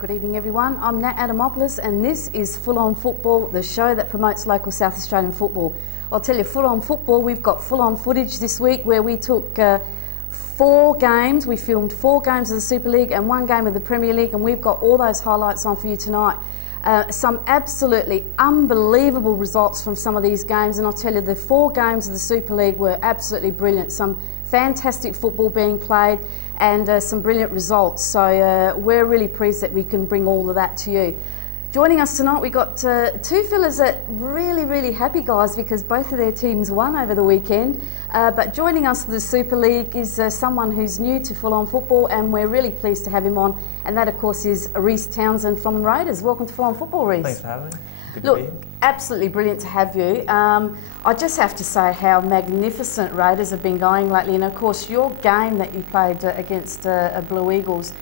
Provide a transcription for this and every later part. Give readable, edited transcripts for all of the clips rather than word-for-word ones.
Good evening everyone, I'm Nat Adamopoulos and this is Full On Football, the show that promotes local South Australian football. I'll tell you, Full On Football, we've got full on footage this week where we took 4 games, we filmed 4 games of the Super League and 1 game of the Premier League, and we've got all those highlights on for you tonight. Some absolutely unbelievable results from some of these games, and I'll tell you, the 4 games of the Super League were absolutely brilliant. Some fantastic football being played and some brilliant results. So we're really pleased that we can bring all of that to you. Joining us tonight, we've got 2 fellas that really happy guys because both of their teams won over the weekend. But joining us for the Super League is someone who's new to Full On Football, and we're really pleased to have him on. And that, of course, is Rhys Townsend from Raiders. Welcome to Full On Football, Rhys. Thanks for having me. Good Look, to be here. absolutely brilliant to have you. I just have to say how magnificent Raiders have been going lately. And of course, your game that you played against Blue Eagles,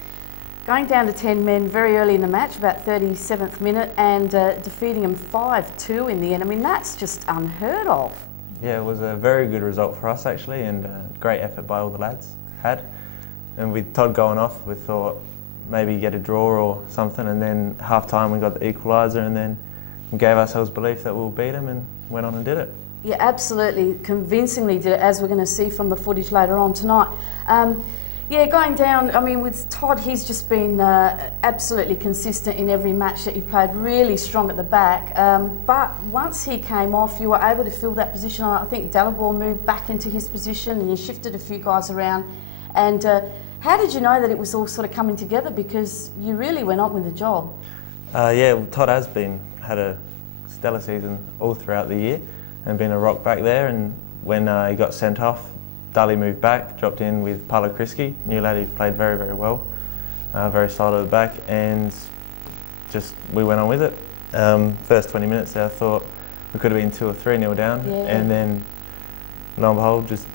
going down to 10 men very early in the match, about 37th minute, and defeating them 5-2 in the end. I mean, that's just unheard of. Yeah, it was a very good result for us actually, and great effort by all the lads had. And with Todd going off, we thought maybe get a draw or something, and then half time we got the equaliser, and then we gave ourselves belief that we'll beat them and went on and did it. Yeah, absolutely, convincingly did it, as we're going to see from the footage later on tonight. Yeah, going down, I mean, with Todd, he's just been absolutely consistent in every match that you've played, really strong at the back. But once he came off, you were able to fill that position. I think Dalibor moved back into his position and you shifted a few guys around. And how did you know that it was all sort of coming together? Because you really went on with the job. Yeah, well, Todd has had a stellar season all throughout the year and been a rock back there. And when he got sent off, Dali moved back, dropped in with Paulo Kriski, new lad who played very well, very solid at the back, and just we went on with it. First 20 minutes there, I thought we could have been 2 or 3-0 down, and then lo and behold, just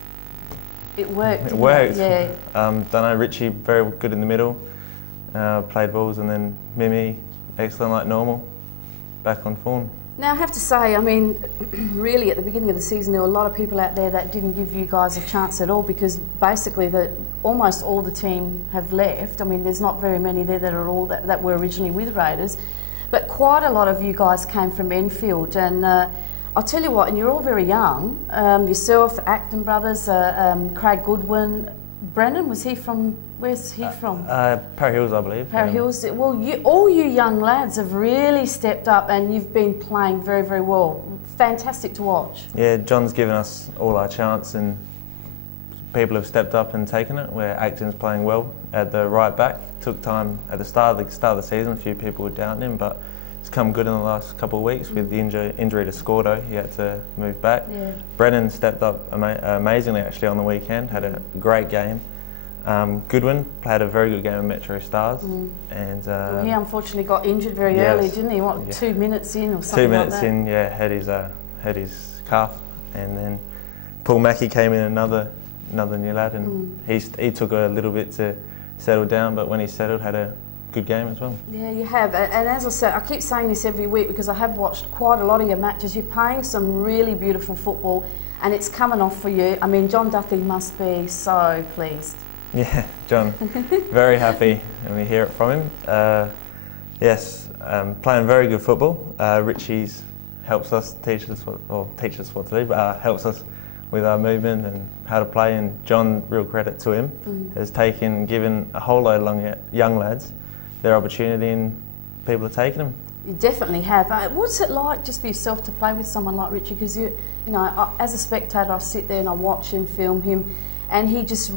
it worked. It worked. Yeah. Don't know, Richie very good in the middle, played balls, and then Mimi excellent like normal, back on form. Now I have to say, I mean, really at the beginning of the season there were a lot of people out there that didn't give you guys a chance at all because basically almost all the team have left. I mean, there's not very many there that were originally with Raiders, but quite a lot of you guys came from Enfield, and I'll tell you what, and you're all very young, yourself, the Acton brothers, Craig Goodwin, Brennan, where's he from? Para Hills, I believe. Para Hills. Well, all you young lads have really stepped up and you've been playing very well. Fantastic to watch. Yeah, John's given us all our chance and people have stepped up and taken it, where Acton's playing well at the right back. Took time at the start of the season, a few people were doubting him, but it's come good in the last couple of weeks with the injury to Scordo. He had to move back. Yeah. Brennan stepped up amazingly actually on the weekend, had a great game. Goodwin had a very good game of Metro Stars, and well, he unfortunately got injured very early, didn't he? What, 2 minutes in or something 2 minutes like that? in, yeah, had his calf, and then Paul Mackey came in, another new lad, and he took a little bit to settle down, but when he settled, had a good game as well. Yeah, you have, and as I said, I keep saying this every week because I have watched quite a lot of your matches. You're playing some really beautiful football, and it's coming off for you. I mean, John Duthie must be so pleased. Yeah, John, very happy when we hear it from him. Yes, playing very good football. Richie's teaches us what to do, but helps us with our movement and how to play. And John, real credit to him, has given a whole load of young lads their opportunity, and people are taking them. You definitely have. What's it like just for yourself to play with someone like Richie? Because you know, as a spectator, I sit there and I watch him, film him. And he's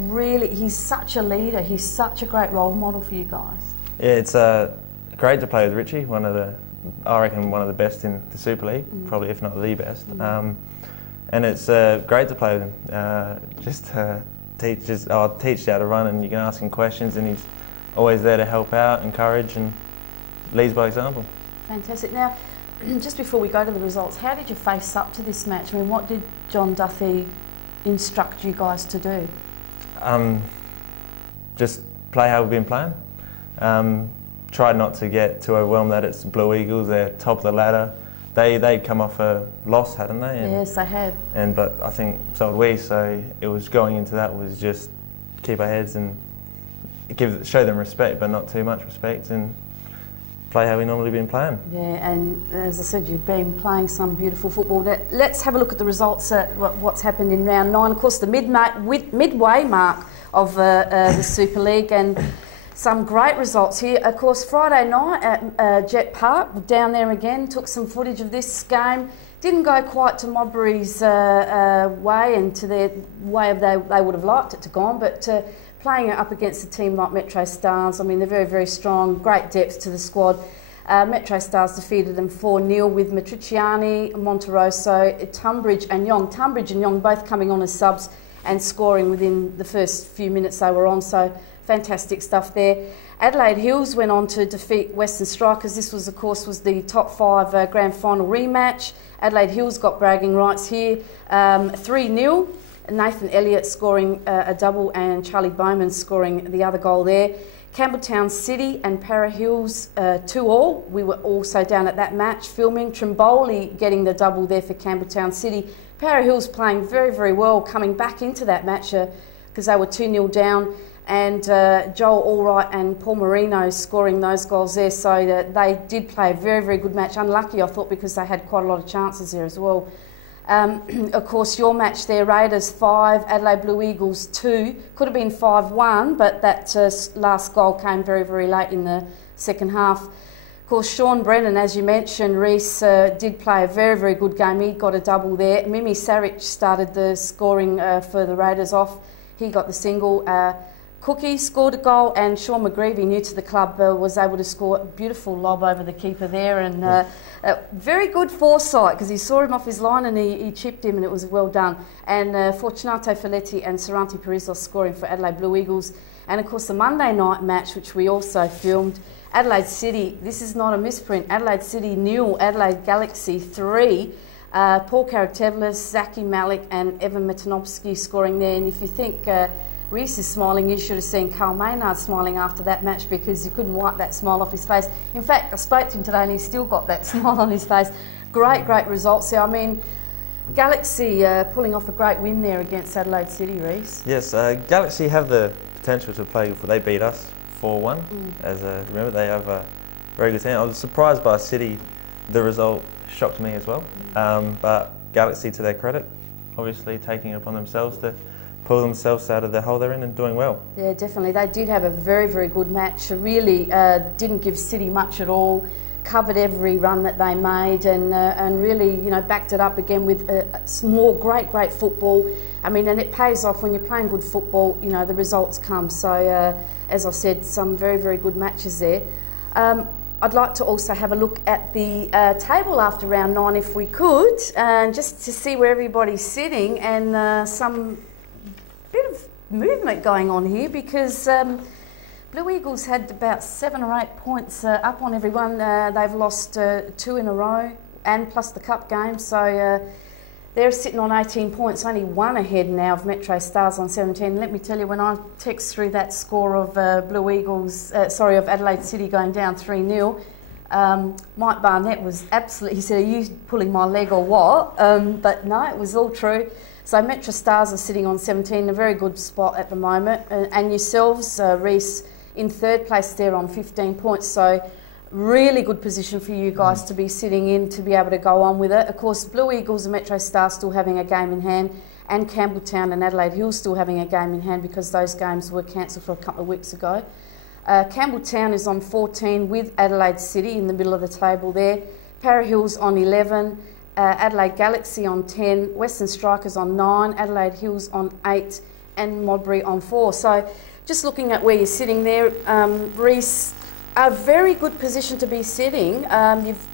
such a leader, he's such a great role model for you guys. Yeah, it's great to play with Richie, I reckon one of the best in the Super League, probably if not the best. And it's great to play with him. I'll teach you how to run, and you can ask him questions, and he's always there to help out, encourage, and leads by example. Fantastic. Now, just before we go to the results, how did you face up to this match? I mean, what did John Duthie instruct you guys to do? Just play how we've been playing. Try not to get too overwhelmed that it's Blue Eagles, they're top of the ladder. They'd come off a loss, hadn't they? Yes, they had. But I think so had we, so it was going into that was just keep our heads and show them respect, but not too much respect, and play how we normally been playing. Yeah, and as I said, you've been playing some beautiful football. Let's have a look at the results, what's happened in round 9. Of course, the midway mark of the Super League, and some great results here. Of course, Friday night at Jet Park, down there again, took some footage of this game. Didn't go quite to Modbury's way and to their way of they would have liked it to go on, but playing it up against a team like Metro Stars, I mean, they're very, very strong, great depth to the squad. Metro Stars defeated them 4-0 with Matriciani, Monterosso, Tunbridge and Young. Tunbridge and Young both coming on as subs and scoring within the first few minutes they were on, so fantastic stuff there. Adelaide Hills went on to defeat Western Strikers. This was, of course, the top 5 grand final rematch. Adelaide Hills got bragging rights here, 3-0. Nathan Elliott scoring a double and Charlie Bowman scoring the other goal there. Campbelltown City and Para Hills 2-2. We were also down at that match filming. Trimboli getting the double there for Campbelltown City. Para Hills playing very, very well, coming back into that match because they were 2-0 down. And Joel Allwright and Paul Marino scoring those goals there. So they did play a very, very good match. Unlucky, I thought, because they had quite a lot of chances there as well. Of course, your match there, Raiders 5, Adelaide Blue Eagles 2. Could have been 5-1, but that last goal came very, very late in the second half. Of course, Sean Brennan, as you mentioned, Rhys did play a very, very good game. He got a double there. Mimi Saric started the scoring for the Raiders off. He got the single. Cookie scored a goal, and Sean McGreevy, new to the club, was able to score a beautiful lob over the keeper there, and very good foresight because he saw him off his line and he chipped him, and it was well done. And Fortunato Feletti and Saranti Parizos scoring for Adelaide Blue Eagles. And of course the Monday night match, which we also filmed, Adelaide City, this is not a misprint, Adelaide City 0, Adelaide Galaxy 3. Paul Karatevlis, Zaki Malik and Evan Metanovsky scoring there. And if you think Rhys is smiling, you should have seen Carl Maynard smiling after that match, because you couldn't wipe that smile off his face. In fact, I spoke to him today and he's still got that smile on his face. Great, great results there. I mean, Galaxy pulling off a great win there against Adelaide City, Rhys. Yes, Galaxy have the potential to play. They beat us 4-1. As remember, they have a very good team. I was surprised by City. The result shocked me as well. But Galaxy, to their credit, obviously taking it upon themselves to pull themselves out of the hole they're in and doing well. Yeah, definitely. They did have a very, very good match. Really didn't give City much at all. Covered every run that they made, and really, you know, backed it up again with more great football. I mean, and it pays off when you're playing good football. You know, the results come. So, as I said, some very, very good matches there. I'd like to also have a look at the table after round 9, if we could, just to see where everybody's sitting, and some bit of movement going on here, because Blue Eagles had about 7 or 8 points up on everyone. They've lost 2 in a row, and plus the cup game, so they're sitting on 18 points, only 1 ahead now of Metro Stars on 17. Let me tell you, when I text through that score of Blue Eagles, of Adelaide City going down 3-0, Mike Barnett was absolutely, he said, "Are you pulling my leg or what?" But no, it was all true. So Metro Stars are sitting on 17, a very good spot at the moment. And yourselves, Rhys, in 3rd place there on 15 points. So really good position for you guys to be sitting in, to be able to go on with it. Of course, Blue Eagles and Metro Stars still having a game in hand, and Campbelltown and Adelaide Hills still having a game in hand, because those games were cancelled for a couple of weeks ago. Campbelltown is on 14 with Adelaide City in the middle of the table there. Para Hills on 11. Adelaide Galaxy on 10, Western Strikers on 9, Adelaide Hills on 8, and Modbury on 4. So just looking at where you're sitting there, Rhys, a very good position to be sitting. You've